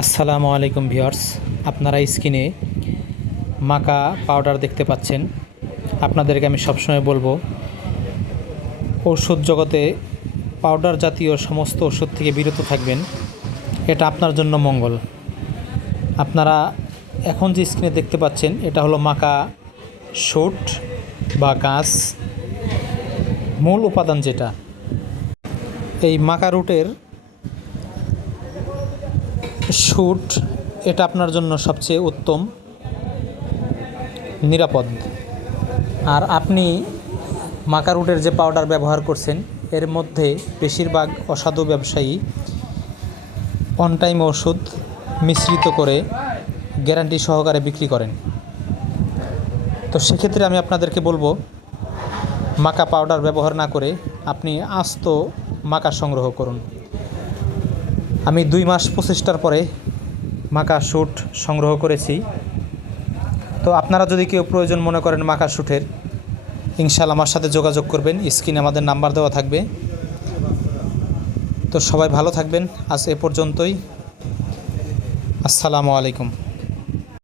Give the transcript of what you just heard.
আসসালামু আলাইকুম ভিউয়ার্স, আপনারা স্ক্রিনে মাকা পাউডার দেখতে পাচ্ছেন। আপনাদেরকে আমি সবসময় বলবো, ওষুধ জগতে পাউডার জাতীয় সমস্ত ওষুধ থেকে বিরত থাকবেন। এটা আপনার জন্য মঙ্গল। আপনারা এখন যে স্ক্রিনে দেখতে পাচ্ছেন, এটা হলো মাকা শুট বা গাছ। মূল উপাদান যেটা, এই মাকা রুটের শুট, এটা আপনার জন্য সবচেয়ে উত্তম, নিরাপদ। আর আপনি মাকা রুটের যে পাউডার ব্যবহার করছেন, এর মধ্যে বেশিরভাগ অসাধু ব্যবসায়ী অন টাইম ওষুধ মিশ্রিত করে গ্যারান্টি সহকারে বিক্রি করেন। তো সেক্ষেত্রে আমি আপনাদেরকে বলবো, মাকা পাউডার ব্যবহার না করে আপনি আস্ত মাকা সংগ্রহ করুন। আমি 2 মাস প্রচেষ্টার পরে মাকা শুট সংগ্রহ করেছি। তো আপনারা যদি কেউ প্রয়োজন মনে করেন মাকা শুটের, ইনশাআল্লাহ আমার সাথে যোগাযোগ করবেন। স্ক্রিনে আমাদের নাম্বার দেওয়া থাকবে। তো সবাই ভালো থাকবেন। আজ এ পর্যন্তই। আসসালামু আলাইকুম।